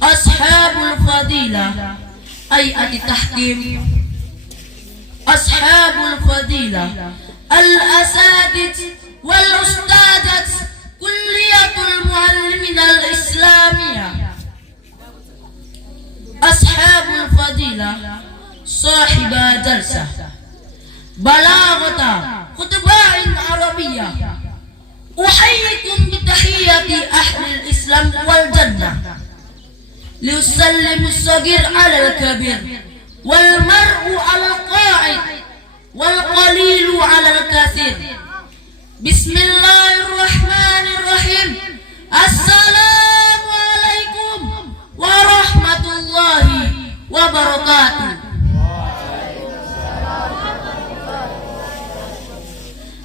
Ashabul fadilah ayat tahkim. Ashabul fadilah al-asatid wal ustadat kulliyatul muallimin al-islamiyah. Ashabul fadilah sahiba jalsah balaghata khutbain arabiyyah. Uhayyikum bitahiyyati ahli al-islam wal jannah. Liusallimu as-saghir 'ala al-kabir wal mar'u 'ala al-qa'id wal qalilu 'ala al-kathir. Bismillahirrahmanirrahim. Assalamu alaikum warahmatullahi wabarakatuh.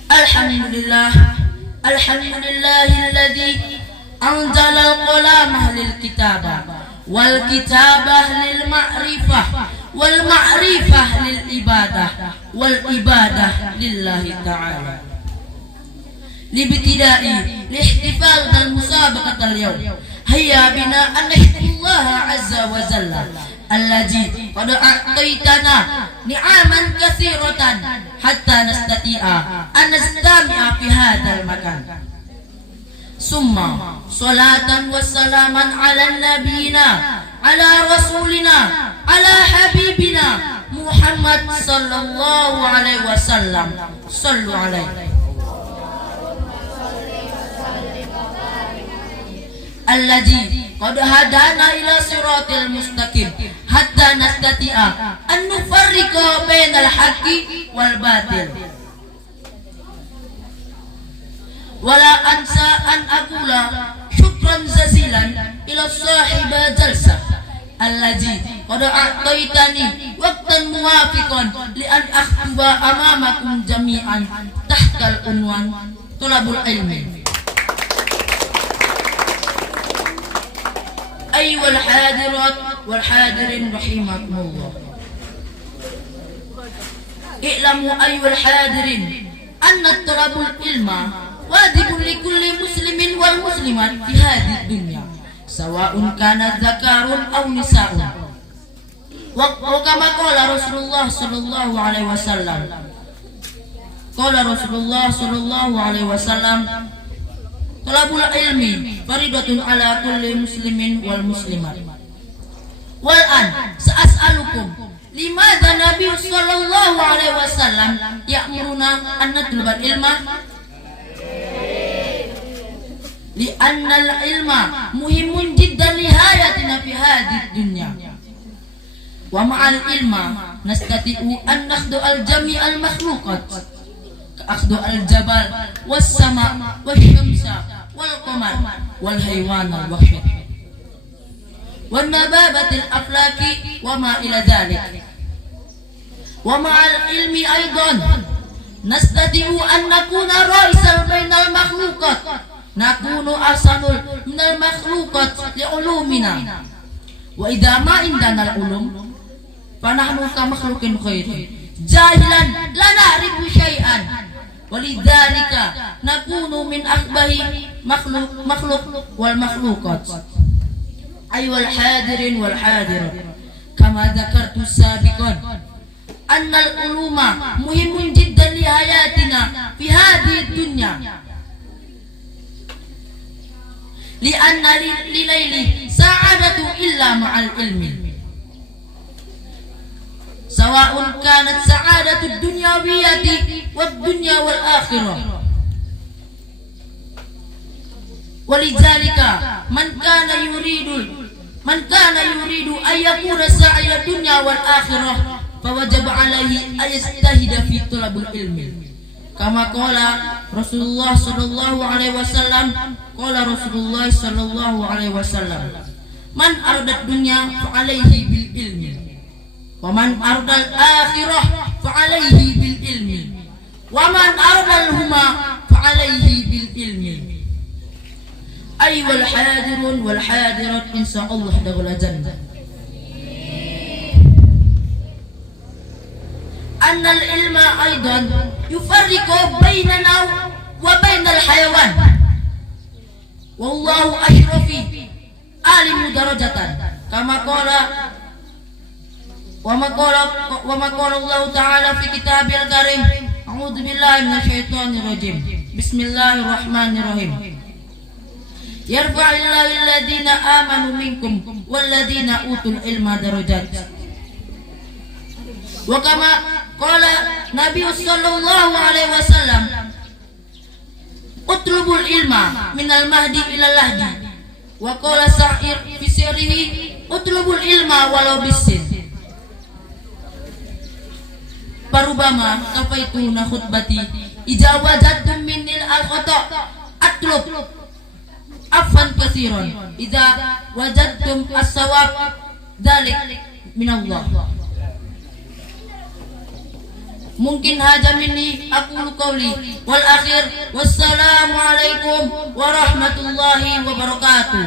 Alhamdulillah, alhamdulillahilladzi anzala al-qalamah lil kitabah wal kitabah lil ma'rifah wal ma'rifah lil ibadah wal ibadah lillahi ta'ala. Libtida'i lihtifal dan musabaqat al-yawm hayya bina an nahmadullaha azza wa jalla alladzi qad a'taytana ni'aman katsiratan hatta nastati'a an nastami'a fi hadzal makan. Summa salatan wa salaman ala nabiyina ala rasulina ala habibina Muhammad sallallahu alaihi wasallam. Sallu alaihi. Alladzi qad hadana ila siratil mustaqim hatta nastati'a an nufarriqa bainal haqqi wal batil. Wala ansa an aqula syukran jazilan ila sahiba jalsah alladzi qad a'taytani waqtan muwafiqan li an akhtuba amamakum jami'an tahtal unwan talabul ilmi. أيها الحاضرات والحاضرين رحمكم الله. اعلموا أيها الحاضرين أن طلب العلم واجب لكل مسلم والمسلمات في هذه الدنيا سواء كان ذكر أو نساء. وكما قال رسول الله صلى الله عليه وسلم قال رسول الله صلى الله عليه وسلم talabul ilmi faridatun ala kulli muslimin wal muslimat. Wal an sa'as'alukum limadha Nabi sallallahu alaihi wasallam ya'muruna an natlubal ilma? Li'anna al-ilma muhimun jiddan li hayatina fi hadhihi dunya. Wa ma'al ilma nastati'u an nakhdu al-jami' al-makhluqat ka'akhdu al-jabal was-sama' wasyamsa wal-qamar wal-haywan al-wahshid wan-nababat al-aflaki wa ma ila dhalik. Wa ma'al ilmi aidan nastati'u an nakuna ra'isal bainal makhluqat nakunu ahsanul minal makhluqat li'ulumina wa idha ma indana al-ulum fanahnu ka makhluqin khairin jahilan la na'rifu syai'an walidhalika nakunu min akhbahi makhluk wal makhluqat. Ayyuhal hadirin wal hadirat, kama dzakartu sabiqan annal uluma muhimun jiddan li hayatina fi hadhihi dunya li'anna lilayli sa'adatu illa ma'al ilmi sawa'un kanat sa'adatu dunyawiyati wad dunya wal akhirah. Walidzalika man kana yuridu ay yakuna sa'ya dunya wal akhirah fawajib alaihi ayastahida fi talabil ilmi. Kama qala Rasulullah sallallahu alaihi wasallam qala Rasulullah sallallahu alaihi wasallam man arada dunya fa alaihi bil ilmi wa man arada al akhirah fa alaihi bil ilmi wa man arada al huma fa alaihi bil ilmi. Ayyuhal hadirun wal hadirat insyaallah dakhul jannah. Annal ilma aidan yufarriqu bainana wa bainal hayawan wallahu ashrafi alimu darajatan kama qala wa ma qala Allah ta'ala fi kitabil karim. A'udzu billahi minasyaitonir rajim. Bismillahirrahmanirrahim. Yarfa'illahu alladhina amanu minkum walladhina utul ilma darajat. Wa kama qala Nabi sallallahu alaihi wasallam, utlubul ilma minal mahdi ilal lahdi. Wa qala Sa'ir fi sirrihi, utlubul ilma walau bisin. Parubama kafaituna khutbati idza wajadtum minil al-khata atlub afan katsiran idza wajadtum as-sawab dzalik minallah. Mungkin haja minni aqulu qawli wal akhir wassalamu alaikum warahmatullahi wabarakatuh.